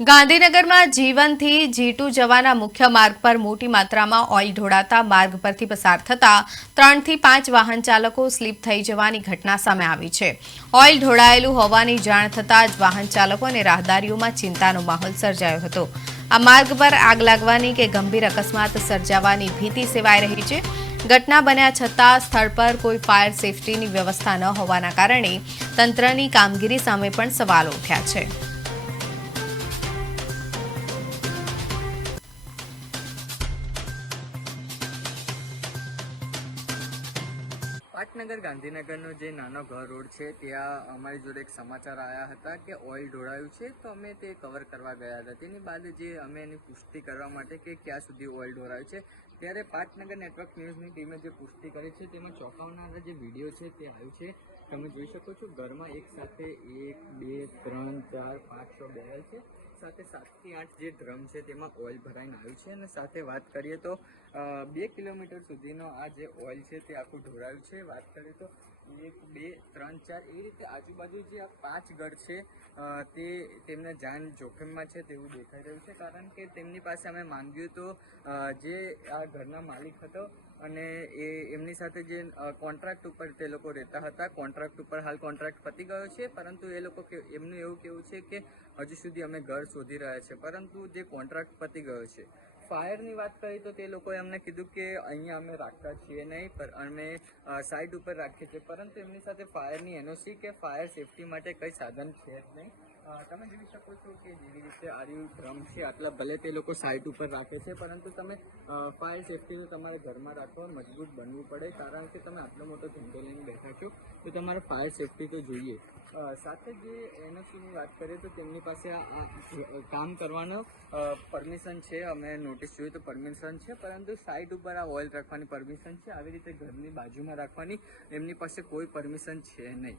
ગાંધીનગરમાં જીવનથી G2 જવાના મુખ્ય માર્ગ પર મોટી માત્રામાં ઓઇલ ઢોળાતા માર્ગ પરથી પસાર થતા 3 થી 5 વાહન ચાલકો સ્લીપ થઈ જવાની ઘટના સામે આવી છે। ઓઇલ ઢોળાયેલું હોવાની જાણ થતાં જ વાહન ચાલકો અને રાહદારીઓમાં ચિંતાનો માહોલ સર્જાયો હતો। આ માર્ગ પર આગ લાગવાની કે ગંભીર અકસ્માત સર્જાવાની ભીતિ સેવાઈ રહી છે। ઘટના બન્યા છતાં સ્થળ પર કોઈ ફાયર સેફટીની વ્યવસ્થા ન હોવાના કારણે તંત્રની કામગીરી સામે પણ સવાલો ઉઠ્યા છે। પાટનગર ગાંધીનગરનો જે નાનો ઘર રોડ છે ત્યાં અમારી જોડે એક સમાચાર આવ્યા હતા કે ઓઇલ ઢોળાયું છે, તો અમે તે કવર કરવા ગયા હતા। તેની બાદ જે અમે એની પુષ્ટિ કરવા માટે કે ક્યાં સુધી ઓઇલ ઢોળાયું છે, ત્યારે પાટનગર નેટવર્ક ન્યૂઝની ટીમે જે પુષ્ટિ કરી છે તેમાં ચોંકાવનારા જે વિડીયો છે તે આવ્યું છે। તમે જોઈ શકો છો, ઘરમાં એક સાથે 1, 2, 3, 4, 5, 6 બેરલ છે, સાથે 7 થી 8 જે ડ્રમ છે તેમાં ઓઇલ ભરાઈને આવ્યું છે। અને સાથે વાત કરીએ તો 2 કિલોમીટર સુધીનો આ જે ઓઇલ છે તે આખું ઢોળાયું છે। વાત કરીએ તો 1, 2, 3, 4 એ રીતે આજુબાજુ જે આ 5 ઘર છે તે તેમના જાન જોખમમાં છે તેવું દેખાઈ રહ્યું છે, કારણ કે તેમની પાસે અમે માંગ્યું તો જે આ ઘરના માલિક હતો અને એમની સાથે જે કોન્ટ્રાક્ટ ઉપર તે લોકો રહેતા હતા, કોન્ટ્રાક્ટ ઉપર હાલ કોન્ટ્રાક્ટ પતી ગયો છે, પરંતુ એ લોકો એમનું એવું કહેવું છે કે હજુ સુધી અમે ઘર શોધી રહ્યા છે, પરંતુ જે કોન્ટ્રાક્ટ પતી ગયો છે। ફાયરની વાત કરી તો તે લોકોએ અમને કીધું કે અહીંયા અમે રાખતા છીએ નહીં, પર અમે સાઇટ ઉપર રાખીએ છીએ, પરંતુ એમની સાથે ફાયરની એનઓસી કે ફાયર સેફટી માટે કંઈ સાધન છે જ નહીં। તમે જોઈ શકો છો કે જેવી રીતે આર્યું ડ્રમ છે, આટલા ભલે તે લોકો સાઇટ ઉપર રાખે છે, પરંતુ તમે ફાયર સેફટી તો તમારે ઘરમાં રાખવા મજબૂત બનવું પડે, કારણ કે તમે આટલો મોટો ધંધો લઈને બેઠા છો તો તમારે ફાયર સેફટી તો જોઈએ। સાથે જે એનઓસીની વાત કરીએ તો તેમની પાસે આ કામ કરવાનો પરમિશન છે, અમે નોટિસ જોયું તો પરમિશન છે, પરંતુ સાઇટ ઉપર આ ઓઇલ રાખવાની પરમિશન છે, આવી રીતે ઘરની બાજુમાં રાખવાની એમની પાસે કોઈ પરમિશન છે નહીં।